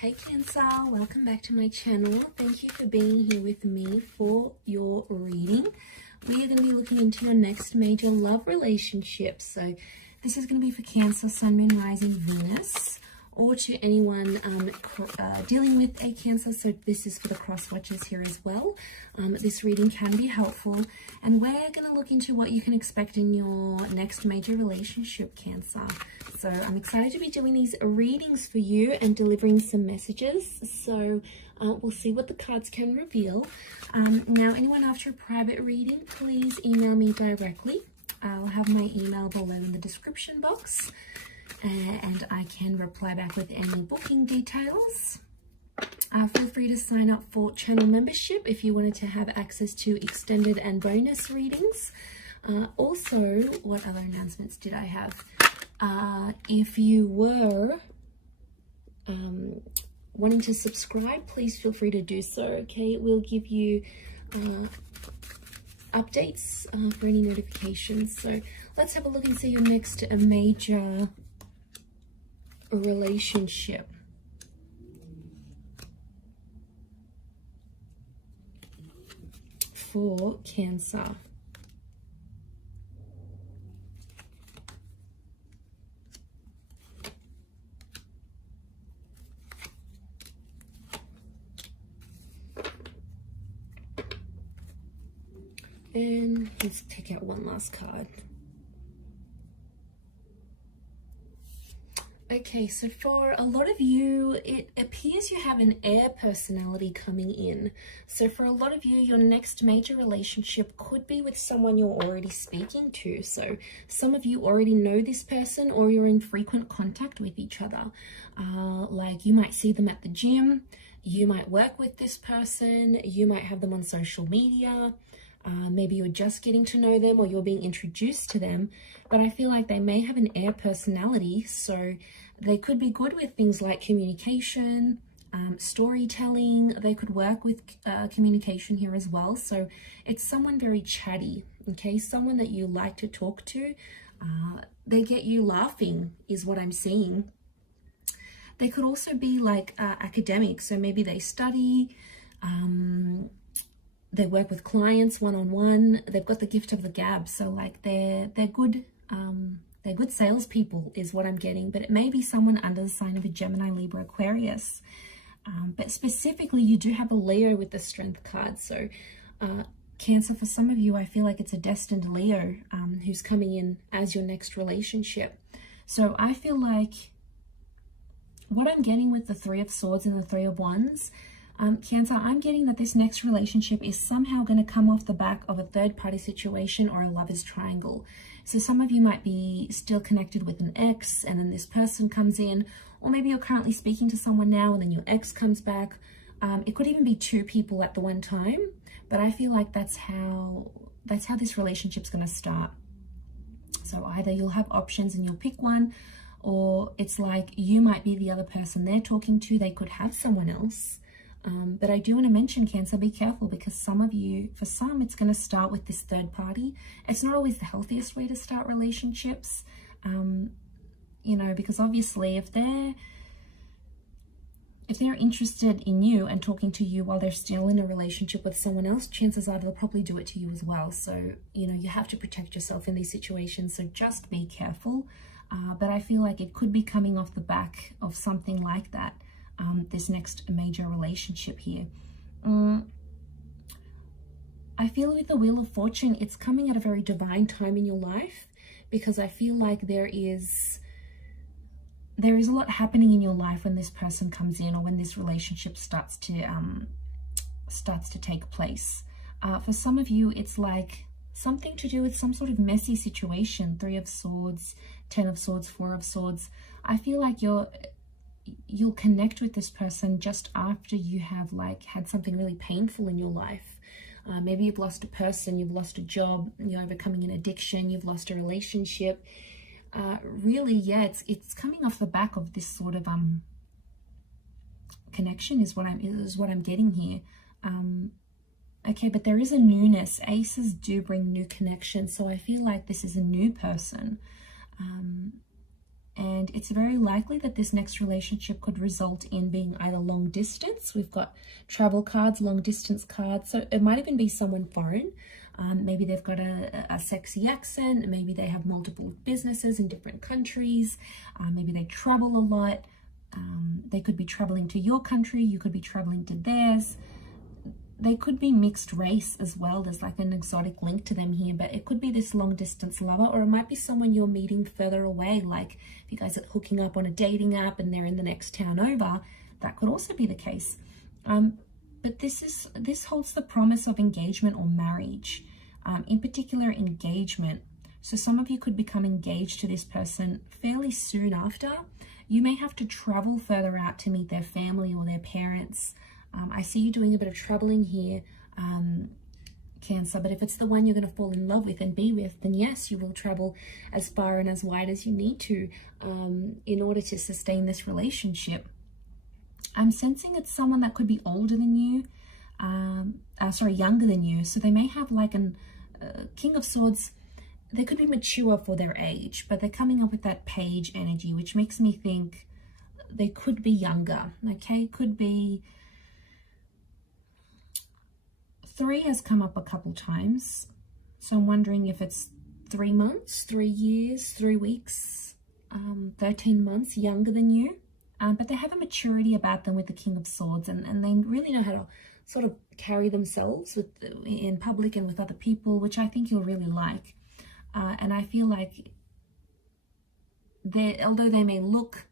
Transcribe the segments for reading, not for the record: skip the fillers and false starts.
Hey Cancer, welcome back to my channel. Thank you for being here with me for your reading. We are going to be looking into your next major love relationship. So this is going to be for Cancer, Sun, Moon, Rising, Venus, or to anyone dealing with a Cancer. So this is for the cross watchers here as well. This reading can be helpful, and we're going to look into what you can expect in your next major relationship, Cancer. So I'm excited to be doing these readings for you and delivering some messages. So we'll see what the cards can reveal. Now, anyone after a private reading, please email me directly. I'll have my email below in the description box, and I can reply back with any booking details. Feel free to sign up for channel membership if you wanted to have access to extended and bonus readings. Also, what other announcements did I have? If you were wanting to subscribe, please feel free to do so. Okay, it will give you updates for any notifications. So let's have a look and see your next major relationship. For Cancer. And let's take out one last card. Okay, so for a lot of you, it appears you have an air personality coming in. So for a lot of you, your next major relationship could be with someone you're already speaking to. So some of you already know this person, or you're in frequent contact with each other. Like you might see them at the gym, you might work with this person, you might have them on social media. Maybe you're just getting to know them, or you're being introduced to them, but I feel like they may have an air personality, so they could be good with things like communication, storytelling. They could work with communication here as well. So it's someone very chatty, okay? Someone that you like to talk to. They get you laughing is what I'm seeing. They could also be like academic, so maybe they study, they work with clients one-on-one. They've got the gift of the gab, so like they're good salespeople is what I'm getting. But it may be someone under the sign of a Gemini, Libra, Aquarius. But specifically, you do have a Leo with the Strength card. So Cancer, for some of you, I feel like it's a destined Leo who's coming in as your next relationship. So I feel like what I'm getting with the Three of Swords and the Three of Wands, Cancer, I'm getting that this next relationship is somehow going to come off the back of a third-party situation or a lover's triangle. So some of you might be still connected with an ex, and then this person comes in, or maybe you're currently speaking to someone now and then your ex comes back. It could even be two people at the one time, but I feel like that's how this relationship's going to start. So either you'll have options and you'll pick one, or it's like you might be the other person they're talking to. They could have someone else. But I do want to mention, Cancer, be careful, because some of you, for some, it's going to start with this third party. It's not always the healthiest way to start relationships, you know, because obviously if they're interested in you and talking to you while they're still in a relationship with someone else, chances are they'll probably do it to you as well. So, you know, you have to protect yourself in these situations. So just be careful. But I feel like it could be coming off the back of something like that. This next major relationship here. I feel with the Wheel of Fortune, it's coming at a very divine time in your life, because I feel like there is a lot happening in your life when this person comes in, or when this relationship starts to take place. For some of you, it's like something to do with some sort of messy situation. Three of Swords, Ten of Swords, Four of Swords. I feel like you'll connect with this person just after you have like had something really painful in your life. Maybe you've lost a person, you've lost a job, you're overcoming an addiction, you've lost a relationship. Really, yeah, it's coming off the back of this sort of connection is what I'm getting here. Okay, but there is a newness. Aces do bring new connection, so I feel like this is a new person. And it's very likely that this next relationship could result in being either long distance. We've got travel cards, long distance cards. So it might even be someone foreign. Maybe they've got a sexy accent. Maybe they have multiple businesses in different countries. Maybe they travel a lot. They could be traveling to your country. You could be traveling to theirs. They could be mixed race as well. There's like an exotic link to them here, but it could be this long distance lover, or it might be someone you're meeting further away. Like if you guys are hooking up on a dating app and they're in the next town over, that could also be the case. But this holds the promise of engagement or marriage, in particular engagement. So some of you could become engaged to this person fairly soon after. You may have to travel further out to meet their family or their parents. I see you doing a bit of traveling here, Cancer, but if it's the one you're going to fall in love with and be with, then yes, you will travel as far and as wide as you need to in order to sustain this relationship. I'm sensing it's someone that could be older than you, younger than you. So they may have like an King of Swords. They could be mature for their age, but they're coming up with that page energy, which makes me think they could be younger, okay? Could be... 3 has come up a couple times, so I'm wondering if it's 3 months, 3 years, 3 weeks, 13 months younger than you. But they have a maturity about them with the King of Swords, and they really know how to sort of carry themselves in public and with other people, which I think you'll really like. And I feel like although they may look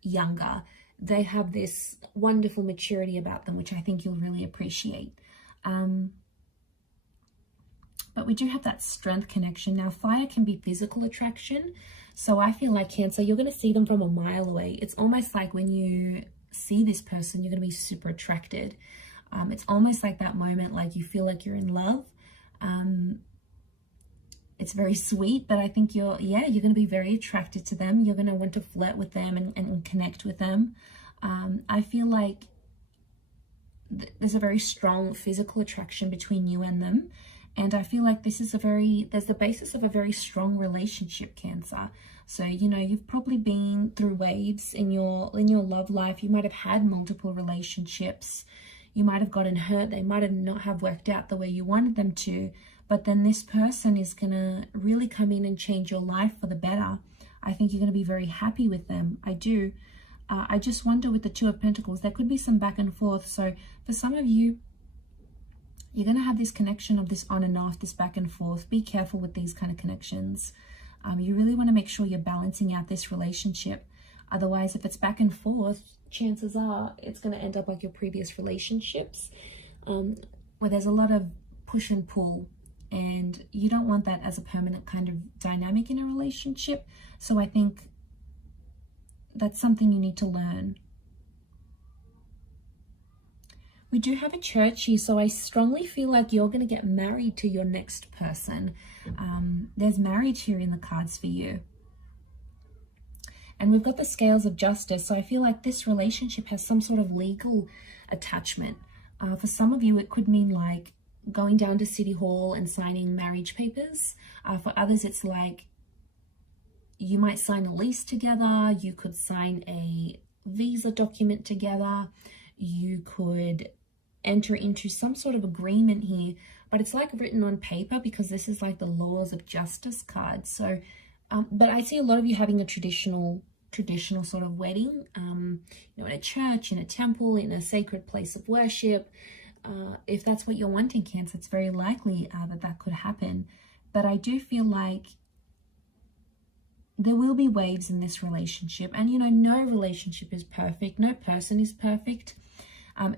younger, they have this wonderful maturity about them, which I think you'll really appreciate. But we do have that strength connection. Now, fire can be physical attraction. So I feel like Cancer, you're going to see them from a mile away. It's almost like when you see this person, you're going to be super attracted. It's almost like that moment, like you feel like you're in love. It's very sweet, but I think you're going to be very attracted to them. You're going to want to flirt with them and connect with them. I feel like there's a very strong physical attraction between you and them. And I feel like there's the basis of a very strong relationship, Cancer. So, you know, you've probably been through waves in your love life. You might have had multiple relationships. You might have gotten hurt. They might have not have worked out the way you wanted them to. But then this person is going to really come in and change your life for the better. I think you're going to be very happy with them. I do. I just wonder with the Two of Pentacles, there could be some back and forth. So for some of you, you're going to have this connection of this on and off, this back and forth. Be careful with these kind of connections. You really want to make sure you're balancing out this relationship. Otherwise, if it's back and forth, chances are it's going to end up like your previous relationships, where there's a lot of push and pull. And you don't want that as a permanent kind of dynamic in a relationship. So I think that's something you need to learn. We do have a church here, so I strongly feel like you're going to get married to your next person. There's marriage here in the cards for you. And we've got the scales of justice, so I feel like this relationship has some sort of legal attachment. For some of you, it could mean like going down to City Hall and signing marriage papers. For others, it's like you might sign a lease together. You could sign a visa document together. You could enter into some sort of agreement here, but it's like written on paper because this is like the laws of justice card. So, but I see a lot of you having a traditional sort of wedding, you know, in a church, in a temple, in a sacred place of worship. If that's what you're wanting, Cancer, it's very likely that could happen. But I do feel like there will be waves in this relationship. And, you know, no relationship is perfect. No person is perfect.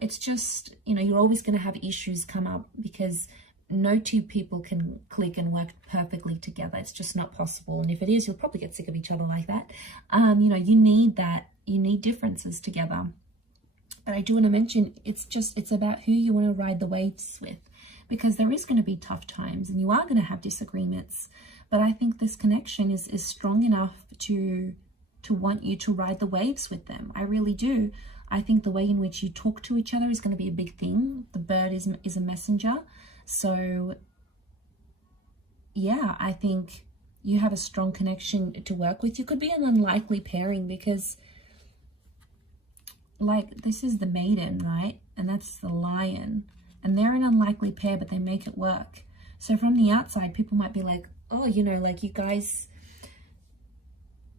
It's just, you know, you're always going to have issues come up because no two people can click and work perfectly together. It's just not possible. And if it is, you'll probably get sick of each other like that. You know, you need that. You need differences together. But I do want to mention, it's about who you want to ride the waves with, because there is going to be tough times and you are going to have disagreements. But I think this connection is strong enough to want you to ride the waves with them. I really do. I think the way in which you talk to each other is going to be a big thing. The bird is a messenger. So yeah, I think you have a strong connection to work with. You could be an unlikely pairing because, like, this is the maiden, right? And that's the lion. And they're an unlikely pair, but they make it work. So from the outside, people might be like, oh, you know, like you guys,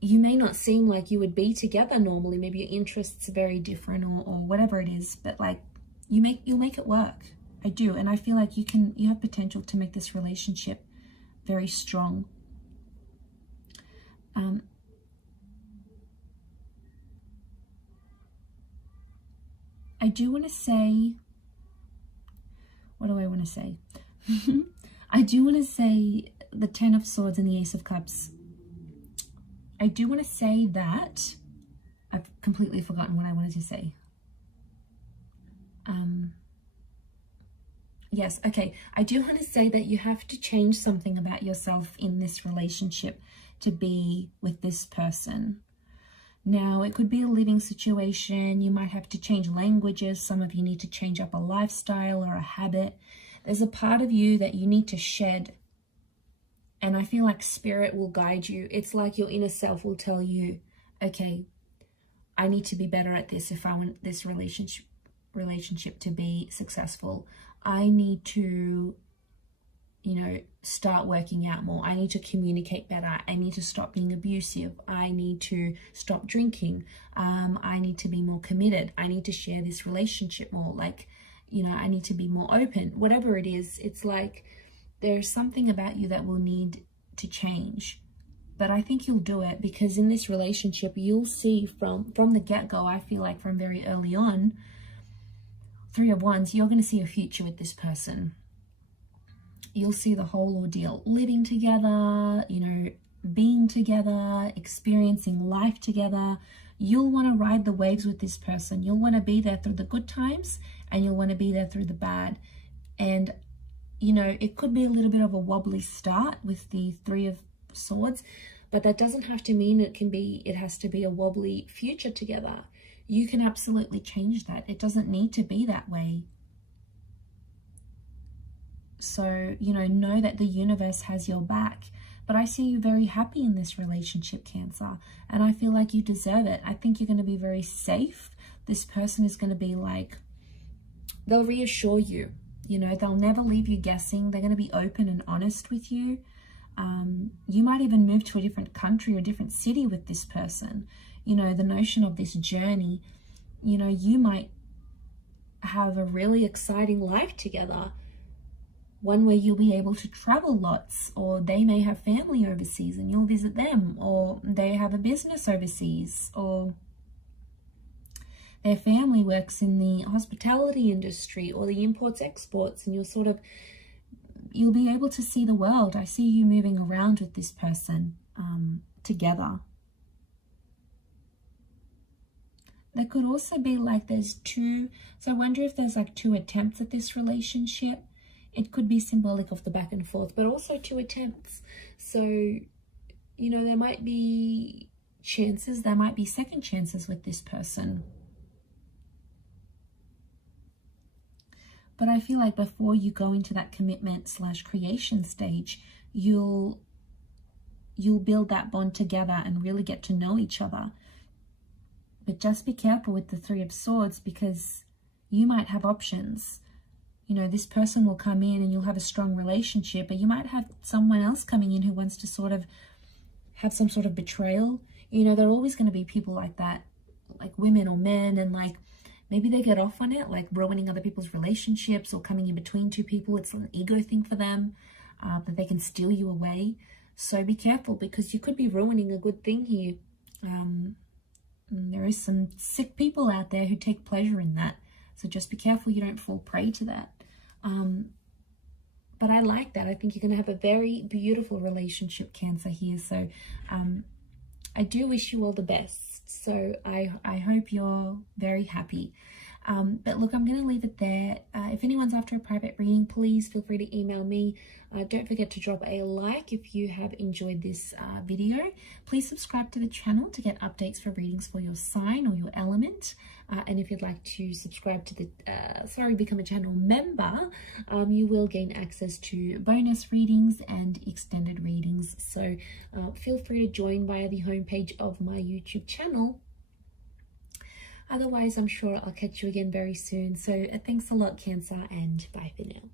you may not seem like you would be together normally. Maybe your interests are very different or whatever it is. But like, you'll make it work. I do. And I feel like you have potential to make this relationship very strong. I do want to say, what do I want to say? I do want to say the Ten of Swords and the Ace of Cups. I do want to say that I've completely forgotten what I wanted to say. Yes, okay. I do want to say that you have to change something about yourself in this relationship to be with this person. Now, it could be a living situation. You might have to change languages. Some of you need to change up a lifestyle or a habit. There's a part of you that you need to shed. And I feel like spirit will guide you. It's like your inner self will tell you, okay, I need to be better at this if I want this relationship to be successful. I need to, you know, start working out more. I need to communicate better. I need to stop being abusive. I need to stop drinking. I need to be more committed. I need to share this relationship more. Like, you know, I need to be more open. Whatever it is, it's like there's something about you that will need to change. But I think you'll do it, because in this relationship, you'll see from the get-go, I feel like from very early on, Three of Wands, you're going to see a future with this person. You'll see the whole ordeal, living together, you know, being together, experiencing life together. You'll want to ride the waves with this person. You'll want to be there through the good times, and you'll want to be there through the bad. And, you know, it could be a little bit of a wobbly start with the Three of Swords, but that doesn't have to mean it has to be a wobbly future together. You can absolutely change that. It doesn't need to be that way. So, you know that the universe has your back. But I see you very happy in this relationship, Cancer. And I feel like you deserve it. I think you're going to be very safe. This person is going to be like, they'll reassure you. You know, they'll never leave you guessing. They're going to be open and honest with you. You might even move to a different country or a different city with this person. You know, the notion of this journey, you know, you might have a really exciting life together. One where you'll be able to travel lots, or they may have family overseas and you'll visit them, or they have a business overseas, or their family works in the hospitality industry or the imports exports, and you'll be able to see the world. I see you moving around with this person together. There could also be like there's two, so I wonder if there's like two attempts at this relationship. It could be symbolic of the back and forth, but also two attempts. So, you know, there might be chances, there might be second chances with this person. But I feel like before you go into that commitment / creation stage, you'll build that bond together and really get to know each other. But just be careful with the Three of Swords, because you might have options. You know, this person will come in and you'll have a strong relationship, but you might have someone else coming in who wants to sort of have some sort of betrayal. You know, there are always going to be people like that, like women or men, and like maybe they get off on it, like ruining other people's relationships or coming in between two people. It's an ego thing for them, that they can steal you away. So be careful, because you could be ruining a good thing here. There is some sick people out there who take pleasure in that. So just be careful you don't fall prey to that. But I like that. I think you're going to have a very beautiful relationship, Cancer, here. So I do wish you all the best. So I hope you're very happy. But look, I'm going to leave it there. If anyone's after a private reading, please feel free to email me. Don't forget to drop a like if you have enjoyed this video. Please subscribe to the channel to get updates for readings for your sign or your element. And if you'd like to subscribe to the, become a channel member, you will gain access to bonus readings and extended readings. So feel free to join via the homepage of my YouTube channel. Otherwise, I'm sure I'll catch you again very soon. So thanks a lot, Cancer, and bye for now.